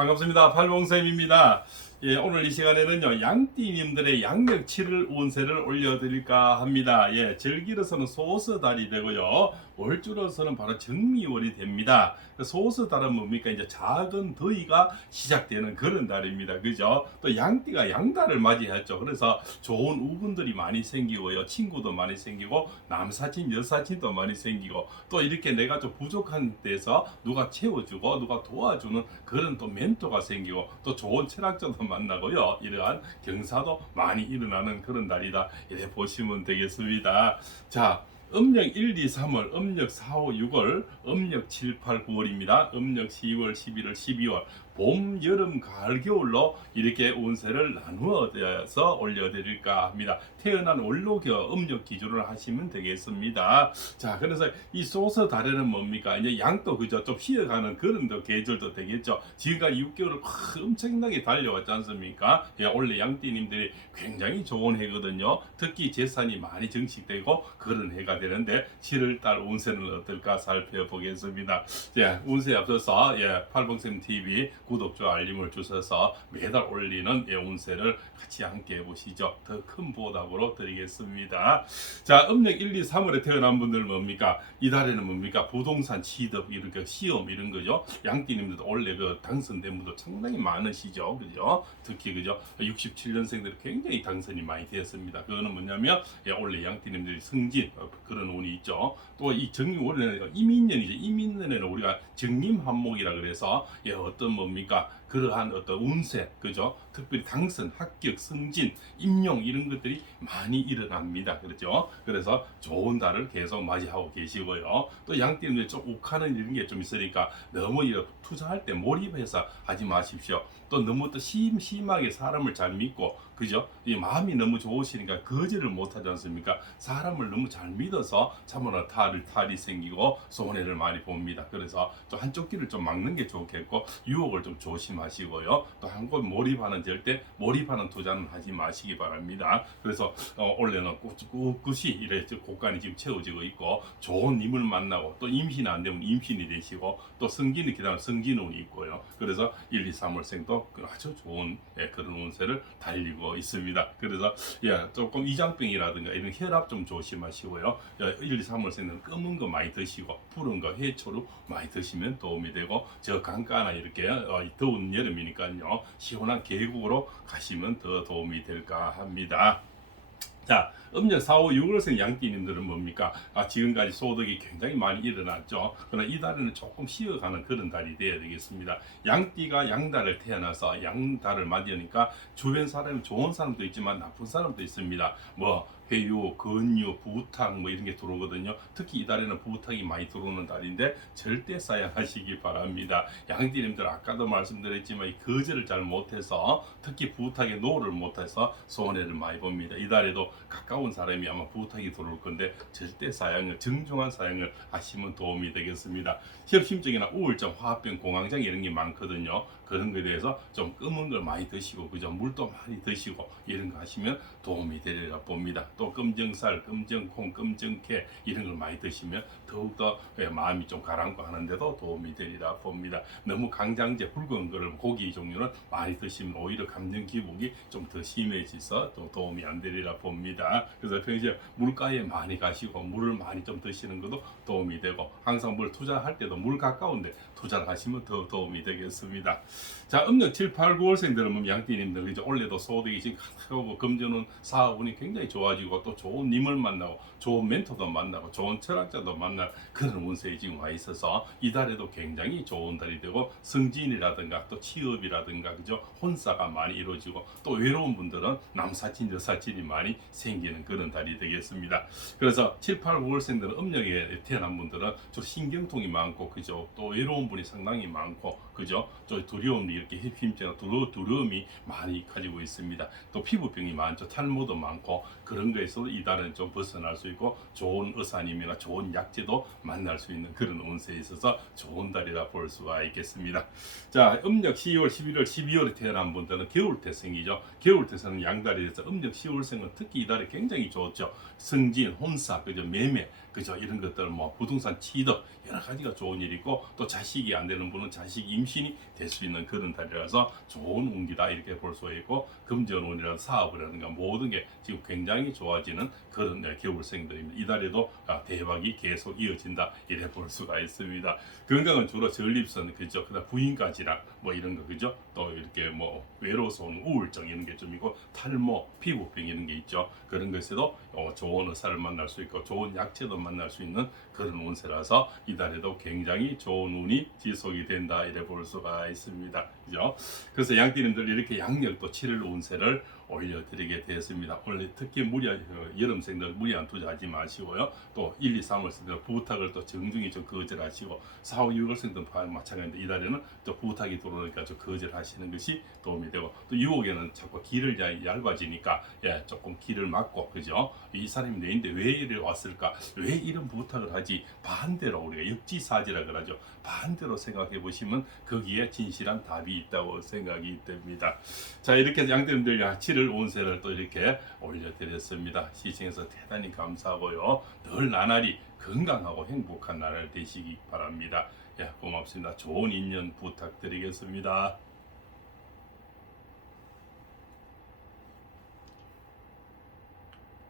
반갑습니다. 팔봉쌤입니다. 예, 오늘 이 시간에는요, 양띠님들의 양력치를 운세를 올려드릴까 합니다. 예, 절기로서는 소서달이 되고요, 월주로서는 바로 정미월이 됩니다. 그 소서달은 뭡니까? 이제 작은 더위가 시작되는 그런 달입니다. 그죠? 또 양띠가 양달을 맞이했죠. 그래서 좋은 우군들이 많이 생기고요, 친구도 많이 생기고, 남사친, 여사친도 많이 생기고, 또 이렇게 내가 좀 부족한 데서 누가 채워주고, 누가 도와주는 그런 또 멘토가 생기고, 또 좋은 철학자도 만나고요. 이러한 경사도 많이 일어나는 그런 달이다. 이래 보시면 되겠습니다. 자, 음력 1, 2, 3월, 음력 4, 5, 6월, 음력 7, 8, 9월입니다. 음력 10월, 11월, 12월, 봄, 여름, 가을, 겨울로 이렇게 운세를 나누어서 올려드릴까 합니다. 태어난 월로겨 음력 기준으로 하시면 되겠습니다. 자, 그래서 이 소서 달에는 뭡니까? 이제 양도 그죠? 좀 쉬어가는 그런 더 계절도 되겠죠. 지금까지 6개월을 엄청나게 달려왔지 않습니까? 예, 원래 양띠님들이 굉장히 좋은 해거든요. 특히 재산이 많이 증식되고 그런 해가 되는데 7월달 운세는 어떨까 살펴보겠습니다. 예, 운세에 앞서서 예, 팔봉쌤 TV 구독, 과 알림을 주셔서 매달 올리는 예, 운세를 같이 함께 해보시죠. 더 큰 보답으로 드리겠습니다. 자, 음력 1, 2, 3월에 태어난 분들 뭡니까? 이달에는 뭡니까? 부동산 취득, 거 시험 이런 거죠. 양띠님들도 원래 그 당선된 분들 상당히 많으시죠. 그죠? 특히 그죠? 67년생들이 굉장히 당선이 많이 되었습니다. 그거는 뭐냐면 예, 원래 양띠님들이 승진 어, 그런 운이 있죠. 또 이 정임 올해는 이민년이죠. 이민년에는 우리가 정임 한목이라 그래서 예, 어떤 뭡니까? mikä 그러한 어떤 운세, 그죠? 특별히 당선, 합격, 승진, 임용 이런 것들이 많이 일어납니다. 그렇죠? 그래서 좋은 달을 계속 맞이하고 계시고요. 또 양띠님들 좀 욱하는 이런 게 좀 있으니까 너무 이렇게 투자할 때 몰입해서 하지 마십시오. 또 너무 또 심 심하게 사람을 잘 믿고 그죠? 이 마음이 너무 좋으시니까 거절을 못 하지 않습니까? 사람을 너무 잘 믿어서 참으로 탈을 탈이 생기고 손해를 많이 봅니다. 그래서 또 한쪽 길을 좀 막는 게 좋겠고 유혹을 좀 조심하 시고요. 또 한곳 몰입하는 절대 몰입하는 투자는 하지 마시기 바랍니다. 그래서 어, 원래는 꿋꿋이 이래 곳간이 지금 채워지고 있고 좋은 님을 만나고 또 임신 안 되면 임신이 되시고 또 승진이 기다리면 승진운이 있고요. 그래서 1, 2, 3월 생도 아주 좋은 예, 그런 운세를 달리고 있습니다. 그래서 예, 조금 이장병이라든가 이런 혈압 좀 조심하시고요. 예, 1, 2, 3월 생은 검은 거 많이 드시고 푸른 거 해초로 많이 드시면 도움이 되고 저 강가나 이렇게 어, 이 더운 여름이니까요. 시원한 계곡으로 가시면 더 도움이 될까 합니다. 자, 음력 4, 5, 6월생 양띠님들은 뭡니까? 아, 지금까지 소득이 굉장히 많이 일어났죠. 그러나 이 달에는 조금 쉬어가는 그런 달이 되어야 되겠습니다. 양띠가 양달을 태어나서 양달을 맞으니까 주변 사람이 좋은 사람도 있지만 나쁜 사람도 있습니다. 뭐 회유, 근유, 부탁 뭐 이런 게 들어오거든요. 특히 이 달에는 부탁이 많이 들어오는 달인데 절대 사양하시기 바랍니다. 양띠님들 아까도 말씀드렸지만 이 거절을 잘 못해서 특히 부탁에 노를 못해서 손해를 많이 봅니다. 이 달에도 가까운 사람이 아마 부탁이 들어올 건데 절대 사양을 정중한 사양을 하시면 도움이 되겠습니다. 협심증이나 우울증, 화합병, 공황장 이런 게 많거든요. 그런 거에 대해서 좀 검은 걸 많이 드시고 그죠 물도 많이 드시고 이런 거 하시면 도움이 되리라 봅니다. 또 검정살, 검정콩, 검정캐 이런 걸 많이 드시면 더욱더 예, 마음이 좀 가라앉고 하는데도 도움이 되리라 봅니다. 너무 강장제 붉은 거를 고기 종류는 많이 드시면 오히려 감정 기복이 좀 더 심해져서 또 도움이 안 되리라 봅니다. 그래서 평소에 물가에 많이 가시고 물을 많이 좀 드시는 것도 도움이 되고 항상 뭘 투자할 때도 물 가까운데 투자를 하시면 더 도움이 되겠습니다. 자, 음력 7, 8, 9월생들은 뭐 양띠님들 이제 올해도 소득이 지금 하고 금전은 사업운이 굉장히 좋아지고 또 좋은 님을 만나고 좋은 멘토도 만나고 좋은 철학자도 만날 그런 운세에 지금 와 있어서 이달에도 굉장히 좋은 달이 되고 승진이라든가 또 취업이라든가 그죠 혼사가 많이 이루어지고 또 외로운 분들은 남사친 여사친이 많이 생기는 그런 달이 되겠습니다. 그래서 7, 8, 9월생들은 음력에 태어난 분들은 좀 신경통이 많고 그죠 또 외로운 분이 상당히 많고 그죠 또 두려움이 이렇게 힘증 두려, 두려움이 많이 가지고 있습니다. 또 피부병이 많죠 탈모도 많고 그런 거 에서 이달은 좀 벗어날 수 있고 좋은 의사님이나 좋은 약재도 만날 수 있는 그런 운세에 있어서 좋은 달이라 볼 수가 있겠습니다. 자, 음력 12월, 11월, 12월에 태어난 분들은 겨울태생이죠. 겨울태생은 양달이 돼서 음력 10월생은 특히 이달에 굉장히 좋죠. 승진, 혼사, 그죠 매매, 그죠 이런 것들 뭐 부동산 취득 여러 가지가 좋은 일이고 또 자식이 안 되는 분은 자식 임신이 될 수 있는 그런 달이라서 좋은 운기다 이렇게 볼 수 있고 금전운이라는 사업이라든가 모든 게 지금 굉장히 좋아 지는 그런 네, 겨울생들입니다. 이달에도 아, 대박이 계속 이어진다 이래 볼 수가 있습니다. 건강은 주로 전립선 그죠 그다음 부인까지랑 뭐 이런 거 그죠 또 이렇게 뭐 외로워서 오는 우울증 이런 게 좀 있고 탈모 피부병 이런 게 있죠 그런 것에도 어, 좋은 의사를 만날 수 있고 좋은 약재도 만날 수 있는 그런 운세라서 이달에도 굉장히 좋은 운이 지속이 된다 이래 볼 수가 있습니다 그죠 그래서 양띠님들 이렇게 양력도 7일 운세를 올려드리게 되었습니다. 원래 특히 무리 한 어, 여름생들 무리한 투자하지 마시고요. 또 1, 2, 3월생들 부탁을 또 정중히 좀 거절하시고 4, 5, 6월생들 마찬가지인데 이달에는 또 부탁이 들어오니까 좀 거절하시는 것이 도움이 되고 또 6월에는 자꾸 길을 얇- 얇아지니까 예 조금 길을 막고 그죠? 이 사람이 내인데 왜 이래 왔을까? 왜 이런 부탁을 하지? 반대로 우리가 역지사지라 그러죠. 반대로 생각해 보시면 거기에 진실한 답이 있다고 생각이 됩니다. 자 이렇게 해서 양떼님들 야치를 온세를 또 이렇게 올려드렸습 니다. 시청해서 대단히 감사하고요. 늘 나날이 건강하고 행복한 나날 되시기 바랍니다. 예, 고맙습니다. 좋은 인연 부탁드리겠습니다.